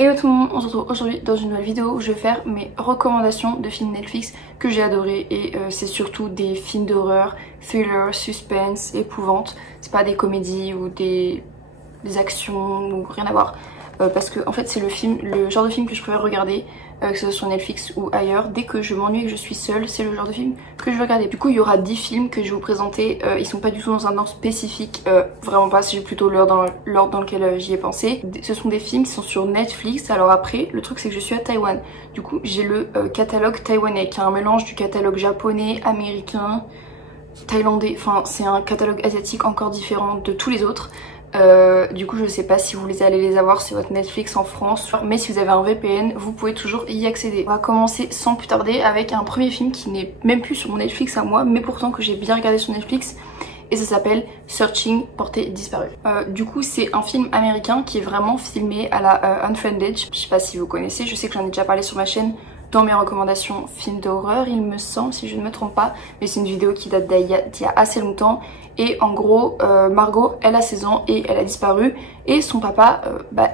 Hello tout le monde, on se retrouve aujourd'hui dans une nouvelle vidéo où je vais faire mes recommandations de films Netflix que j'ai adoré et c'est surtout des films d'horreur, thriller, suspense, épouvante. C'est pas des comédies ou des actions ou rien à voir parce que en fait c'est le genre de film que je préfère regarder que ce soit sur Netflix ou ailleurs. Dès que je m'ennuie et que je suis seule, c'est le genre de film que je vais regarder. Du coup il y aura 10 films que je vais vous présenter, ils sont pas du tout dans un ordre spécifique, vraiment pas, c'est plutôt l'ordre dans lequel j'y ai pensé. Ce sont des films qui sont sur Netflix. Alors après le truc c'est que je suis à Taïwan, du coup j'ai le catalogue taïwanais qui est un mélange du catalogue japonais, américain, thaïlandais, enfin c'est un catalogue asiatique encore différent de tous les autres. Du coup je sais pas si vous allez les avoir sur votre Netflix en France, mais si vous avez un VPN vous pouvez toujours y accéder. On va commencer sans plus tarder avec un premier film qui n'est même plus sur mon Netflix à moi, mais pourtant que j'ai bien regardé sur Netflix, et ça s'appelle Searching, portée disparue. Du coup c'est un film américain qui est vraiment filmé à la Unfriended, je sais pas si vous connaissez, je sais que j'en ai déjà parlé sur ma chaîne dans mes recommandations films d'horreur il me semble, si je ne me trompe pas, mais c'est une vidéo qui date d'il y a assez longtemps. Et en gros Margot elle a 16 ans et elle a disparu et son papa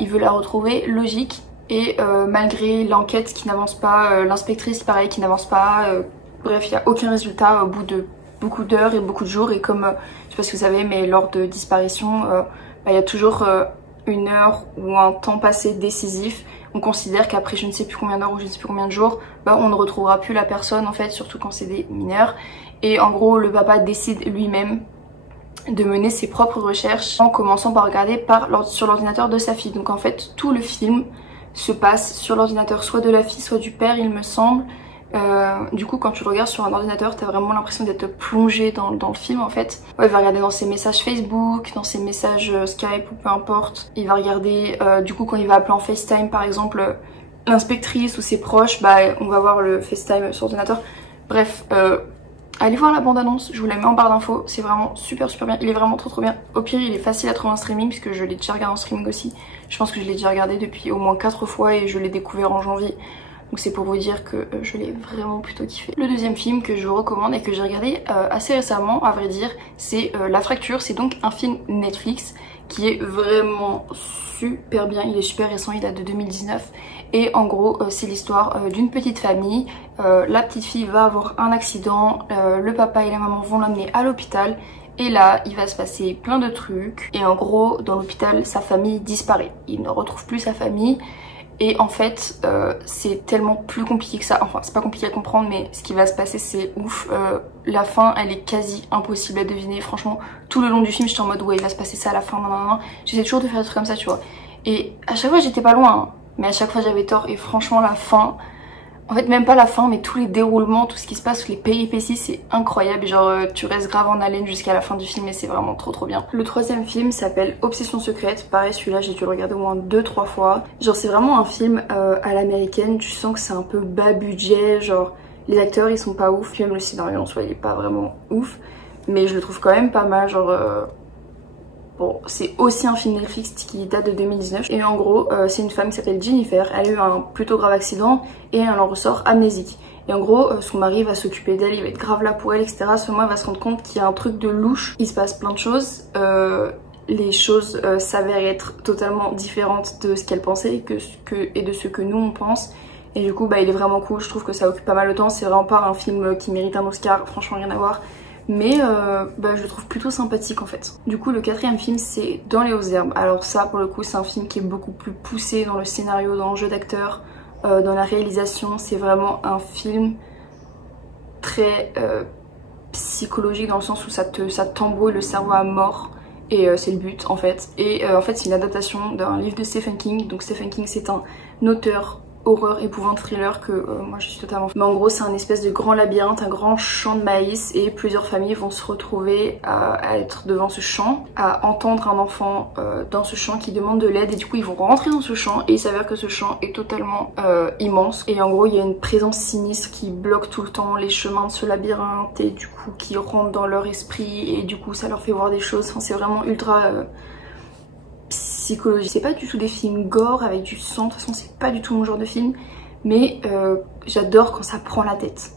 il veut la retrouver, logique, et malgré l'enquête qui n'avance pas, l'inspectrice pareil qui n'avance pas, bref il n'y a aucun résultat au bout de beaucoup d'heures et beaucoup de jours. Et comme je sais pas si vous savez mais lors de disparition il y a toujours une heure ou un temps passé décisif. On considère qu'après je ne sais plus combien d'heures ou je ne sais plus combien de jours, on ne retrouvera plus la personne en fait, surtout quand c'est des mineurs. Et en gros le papa décide lui-même de mener ses propres recherches en commençant par regarder sur l'ordinateur de sa fille. Donc en fait tout le film se passe sur l'ordinateur soit de la fille soit du père il me semble. Du coup quand tu le regardes sur un ordinateur t'as vraiment l'impression d'être plongé dans le film en fait. Il va regarder dans ses messages Facebook, dans ses messages Skype ou peu importe. Il va regarder du coup quand il va appeler en FaceTime par exemple l'inspectrice ou ses proches, on va voir le FaceTime sur l'ordinateur. Bref, allez voir la bande annonce, je vous la mets en barre d'infos, c'est vraiment super bien, il est vraiment trop bien. Au pire il est facile à trouver en streaming puisque je l'ai déjà regardé en streaming aussi. Je pense que je l'ai déjà regardé depuis au moins 4 fois et je l'ai découvert en janvier. Donc c'est pour vous dire que je l'ai vraiment plutôt kiffé. Le deuxième film que je vous recommande et que j'ai regardé assez récemment à vrai dire, c'est La Fracture. C'est donc un film Netflix qui est vraiment super bien, il est super récent, il date de 2019. Et en gros c'est l'histoire d'une petite famille. La petite fille va avoir un accident, le papa et la maman vont l'emmener à l'hôpital. Et là, il va se passer plein de trucs. Et en gros, dans l'hôpital, sa famille disparaît. Il ne retrouve plus sa famille. Et en fait c'est tellement plus compliqué que ça, enfin c'est pas compliqué à comprendre mais ce qui va se passer c'est ouf. La fin elle est quasi impossible à deviner, franchement tout le long du film j'étais en mode ouais il va se passer ça à la fin, non. J'essaie toujours de faire des trucs comme ça tu vois. Et à chaque fois j'étais pas loin hein, mais à chaque fois j'avais tort. Et franchement la fin, en fait même pas la fin mais tous les déroulements, tout ce qui se passe, les péripéties c'est incroyable. Genre tu restes grave en haleine jusqu'à la fin du film et c'est vraiment trop bien. Le troisième film s'appelle Obsession secrète. Pareil celui-là j'ai dû le regarder au moins 2-3 fois. Genre c'est vraiment un film à l'américaine, tu sens que c'est un peu bas budget, genre les acteurs ils sont pas ouf, même le scénario en soi il est pas vraiment ouf. Mais je le trouve quand même pas mal, genre bon, c'est aussi un film Netflix qui date de 2019 et en gros c'est une femme qui s'appelle Jennifer, elle a eu un plutôt grave accident et elle en ressort amnésique. Et en gros son mari va s'occuper d'elle, il va être grave là pour elle etc. Seulement elle va se rendre compte qu'il y a un truc de louche, il se passe plein de choses, les choses s'avèrent être totalement différentes de ce qu'elle pensait et de ce que nous on pense. Et du coup il est vraiment cool, je trouve que ça occupe pas mal de temps, c'est vraiment pas un film qui mérite un Oscar, franchement rien à voir. Mais je le trouve plutôt sympathique en fait. Du coup le quatrième film c'est Dans les hautes herbes. Alors ça pour le coup c'est un film qui est beaucoup plus poussé dans le scénario, dans le jeu d'acteur, dans la réalisation. C'est vraiment un film très psychologique dans le sens où ça t'embrouille le cerveau à mort. Et c'est le but en fait. Et en fait c'est une adaptation d'un livre de Stephen King. Donc Stephen King c'est un auteur horreur, épouvante, thriller que moi je suis totalement... Mais en gros c'est un espèce de grand labyrinthe, un grand champ de maïs et plusieurs familles vont se retrouver à être devant ce champ, à entendre un enfant dans ce champ qui demande de l'aide et du coup ils vont rentrer dans ce champ et il s'avère que ce champ est totalement immense et en gros il y a une présence sinistre qui bloque tout le temps les chemins de ce labyrinthe et du coup qui rentre dans leur esprit et du coup ça leur fait voir des choses, enfin c'est vraiment ultra... psychologie. C'est pas du tout des films gore avec du sang, de toute façon c'est pas du tout mon genre de film, mais j'adore quand ça prend la tête.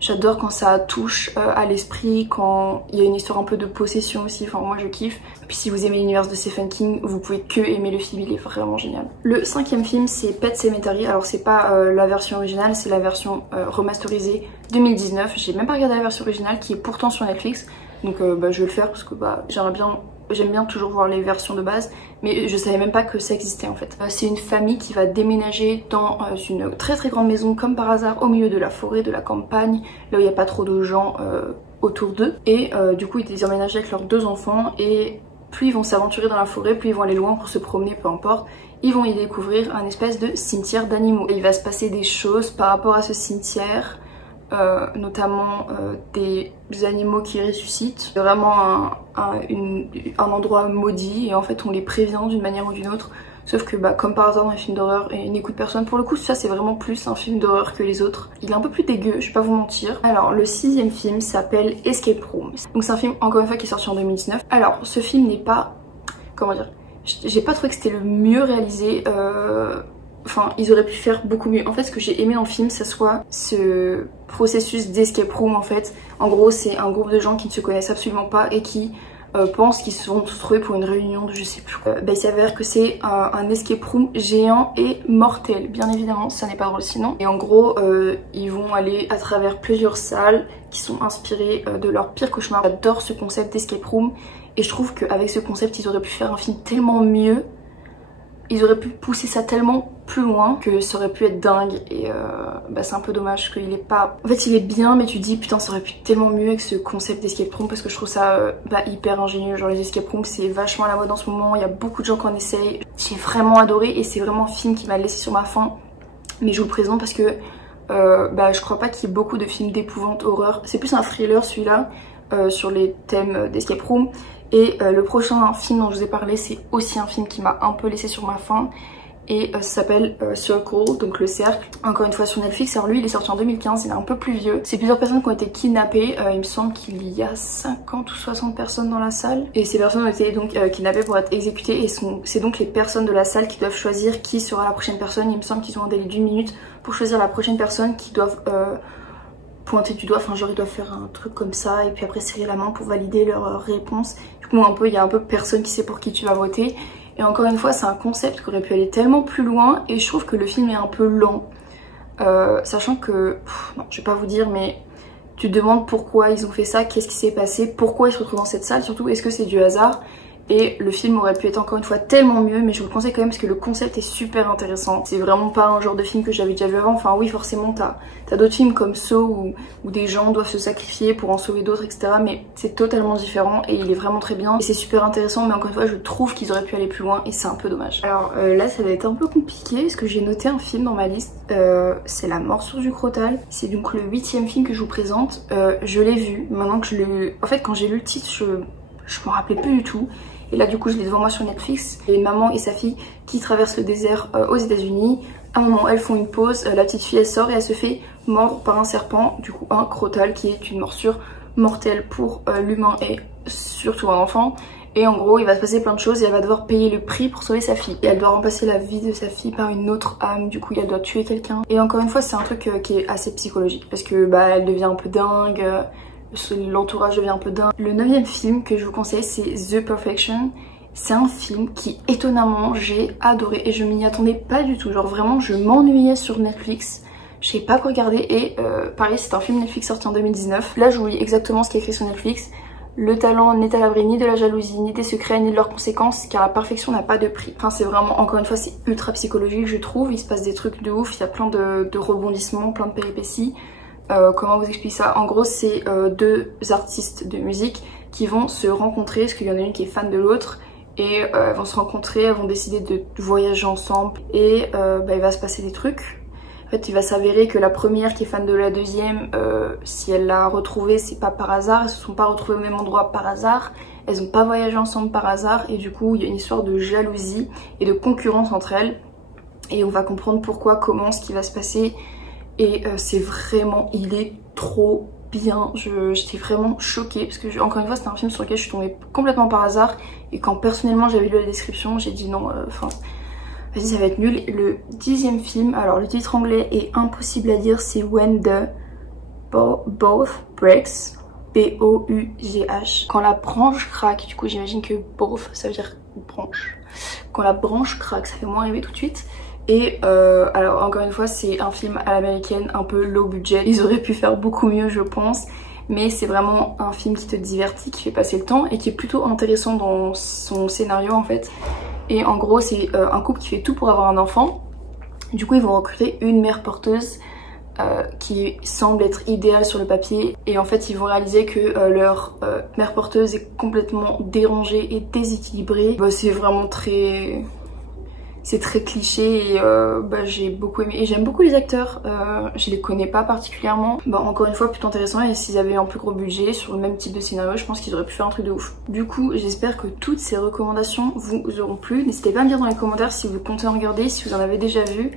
J'adore quand ça touche à l'esprit, quand il y a une histoire un peu de possession aussi, enfin moi je kiffe. Puis si vous aimez l'univers de Stephen King, vous pouvez que aimer le film, il est vraiment génial. Le 5e film c'est Pet Sematary, alors c'est pas la version originale, c'est la version remasterisée 2019. J'ai même pas regardé la version originale qui est pourtant sur Netflix, donc je vais le faire parce que j'aime bien toujours voir les versions de base, mais je savais même pas que ça existait en fait. C'est une famille qui va déménager dans une très très grande maison comme par hasard au milieu de la forêt, de la campagne, là où il n'y a pas trop de gens autour d'eux. Et du coup ils emménagent avec leurs 2 enfants et plus ils vont s'aventurer dans la forêt, plus ils vont aller loin pour se promener, peu importe. Ils vont y découvrir un espèce de cimetière d'animaux. Et il va se passer des choses par rapport à ce cimetière. Notamment des animaux qui ressuscitent. C'est vraiment un endroit maudit et en fait on les prévient d'une manière ou d'une autre. Sauf que comme par hasard dans les films d'horreur et n'écoute personne, pour le coup ça c'est vraiment plus un film d'horreur que les autres. Il est un peu plus dégueu, je vais pas vous mentir. Alors le 6e film s'appelle Escape Room. Donc c'est un film encore une fois qui est sorti en 2019. Alors ce film n'est pas... comment dire, j'ai pas trouvé que c'était le mieux réalisé. Enfin, ils auraient pu faire beaucoup mieux. En fait, ce que j'ai aimé dans le film, ça soit ce processus d'escape room en fait. En gros, c'est un groupe de gens qui ne se connaissent absolument pas et qui pensent qu'ils se vont tous retrouver pour une réunion de je sais plus quoi. Il s'avère que c'est un escape room géant et mortel. Bien évidemment, ça n'est pas drôle sinon. Et en gros, ils vont aller à travers plusieurs salles qui sont inspirées de leur pire cauchemar. J'adore ce concept d'escape room et je trouve qu'avec ce concept, ils auraient pu faire un film tellement mieux. Ils auraient pu pousser ça tellement plus loin que ça aurait pu être dingue et c'est un peu dommage qu'il est pas... En fait il est bien mais tu te dis putain ça aurait pu être tellement mieux avec ce concept d'escape room parce que je trouve ça hyper ingénieux. Genre les escape rooms c'est vachement à la mode en ce moment, il y a beaucoup de gens qui en essayent. J'ai vraiment adoré et c'est vraiment un film qui m'a laissé sur ma faim. Mais je vous le présente parce que je crois pas qu'il y ait beaucoup de films d'épouvante horreur. C'est plus un thriller celui-là sur les thèmes d'escape room. Et le prochain film dont je vous ai parlé, c'est aussi un film qui m'a un peu laissé sur ma faim. Et ça s'appelle Circle, donc le cercle, encore une fois sur Netflix. Alors lui il est sorti en 2015, il est un peu plus vieux. C'est plusieurs personnes qui ont été kidnappées, il me semble qu'il y a 50 ou 60 personnes dans la salle. Et ces personnes ont été donc kidnappées pour être exécutées et c'est donc les personnes de la salle qui doivent choisir qui sera la prochaine personne. Il me semble qu'ils ont un délai d'1 minute pour choisir la prochaine personne, qui doivent pointer du doigt, enfin genre ils doivent faire un truc comme ça et puis après serrer la main pour valider leur réponse. Du coup il y a un peu personne qui sait pour qui tu vas voter. Et encore une fois c'est un concept qui aurait pu aller tellement plus loin et je trouve que le film est un peu lent. Sachant que, non je vais pas vous dire mais tu te demandes pourquoi ils ont fait ça, qu'est-ce qui s'est passé, pourquoi ils se retrouvent dans cette salle, surtout est-ce que c'est du hasard. Et le film aurait pu être encore une fois tellement mieux, mais je vous le conseille quand même parce que le concept est super intéressant. C'est vraiment pas un genre de film que j'avais déjà vu avant. Enfin oui forcément t'as d'autres films comme Saw où des gens doivent se sacrifier pour en sauver d'autres etc. Mais c'est totalement différent et il est vraiment très bien. Et c'est super intéressant mais encore une fois je trouve qu'ils auraient pu aller plus loin et c'est un peu dommage. Alors là ça va être un peu compliqué parce que j'ai noté un film dans ma liste. C'est La Morsure du Crotale. C'est donc le 8e film que je vous présente. Je l'ai vu. Maintenant que je l'ai... En fait quand j'ai lu le titre je m'en rappelais plus du tout. Et là du coup je l'ai devant moi sur Netflix. Il y a une maman et sa fille qui traversent le désert aux États-Unis. À un moment elles font une pause, la petite fille elle sort et elle se fait mordre par un serpent, du coup un crotale qui est une morsure mortelle pour l'humain et surtout un enfant. Et en gros il va se passer plein de choses et elle va devoir payer le prix pour sauver sa fille. Et elle doit remplacer la vie de sa fille par une autre âme, du coup elle doit tuer quelqu'un. Et encore une fois c'est un truc qui est assez psychologique parce que elle devient un peu dingue. L'entourage devient un peu dingue. Le 9e film que je vous conseille c'est The Perfection. C'est un film qui étonnamment j'ai adoré et je m'y attendais pas du tout. Genre vraiment je m'ennuyais sur Netflix. Je sais pas quoi regarder et pareil c'est un film Netflix sorti en 2019. Là je vous lis exactement ce qui est écrit sur Netflix. Le talent n'est à l'abri ni de la jalousie, ni des secrets, ni de leurs conséquences, car la perfection n'a pas de prix. Enfin c'est vraiment, encore une fois c'est ultra psychologique je trouve. Il se passe des trucs de ouf, il y a plein de rebondissements, plein de péripéties. Comment vous expliquer ça? En gros c'est deux artistes de musique qui vont se rencontrer parce qu'il y en a une qui est fan de l'autre et elles vont se rencontrer, elles vont décider de voyager ensemble et il va se passer des trucs. En fait il va s'avérer que la première qui est fan de la deuxième, si elle l'a retrouvée c'est pas par hasard, elles se sont pas retrouvées au même endroit par hasard, elles ont pas voyagé ensemble par hasard et du coup il y a une histoire de jalousie et de concurrence entre elles et on va comprendre pourquoi, comment, ce qui va se passer. Et c'est vraiment, il est trop bien, j'étais vraiment choquée parce que encore une fois c'était un film sur lequel je suis tombée complètement par hasard et quand personnellement j'avais lu la description j'ai dit non, vas-y ça va être nul. Le 10e film, alors le titre anglais est impossible à dire, c'est When the Both Breaks, B-O-U-G-H. Quand la branche craque, du coup j'imagine que both ça veut dire branche. Quand la branche craque, ça fait moins rêver tout de suite. Et alors encore une fois c'est un film à l'américaine, un peu low budget. Ils auraient pu faire beaucoup mieux je pense. Mais c'est vraiment un film qui te divertit, qui fait passer le temps et qui est plutôt intéressant dans son scénario en fait. Et en gros c'est un couple qui fait tout pour avoir un enfant. Du coup ils vont recruter une mère porteuse qui semble être idéale sur le papier. Et en fait ils vont réaliser que leur mère porteuse est complètement dérangée et déséquilibrée. Bah, c'est vraiment très... C'est très cliché et j'ai beaucoup aimé. Et j'aime beaucoup les acteurs, je les connais pas particulièrement. Bah, encore une fois plutôt intéressant et s'ils avaient un plus gros budget sur le même type de scénario, je pense qu'ils auraient pu faire un truc de ouf. Du coup j'espère que toutes ces recommandations vous auront plu. N'hésitez pas à me dire dans les commentaires si vous comptez en regarder, si vous en avez déjà vu,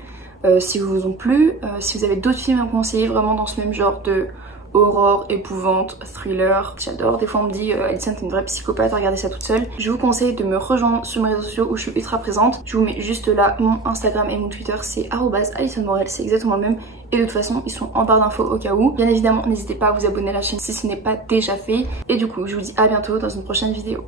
si vous ont plu, si vous avez d'autres films à me conseiller vraiment dans ce même genre de horreur, épouvante, thriller. J'adore, des fois on me dit Alison t'es une vraie psychopathe à regarder ça toute seule. Je vous conseille de me rejoindre sur mes réseaux sociaux où je suis ultra présente. Je vous mets juste là mon Instagram et mon Twitter, c'est @AlisonMorel, c'est exactement le même. Et de toute façon ils sont en barre d'infos au cas où. Bien évidemment n'hésitez pas à vous abonner à la chaîne si ce n'est pas déjà fait. Et du coup je vous dis à bientôt dans une prochaine vidéo.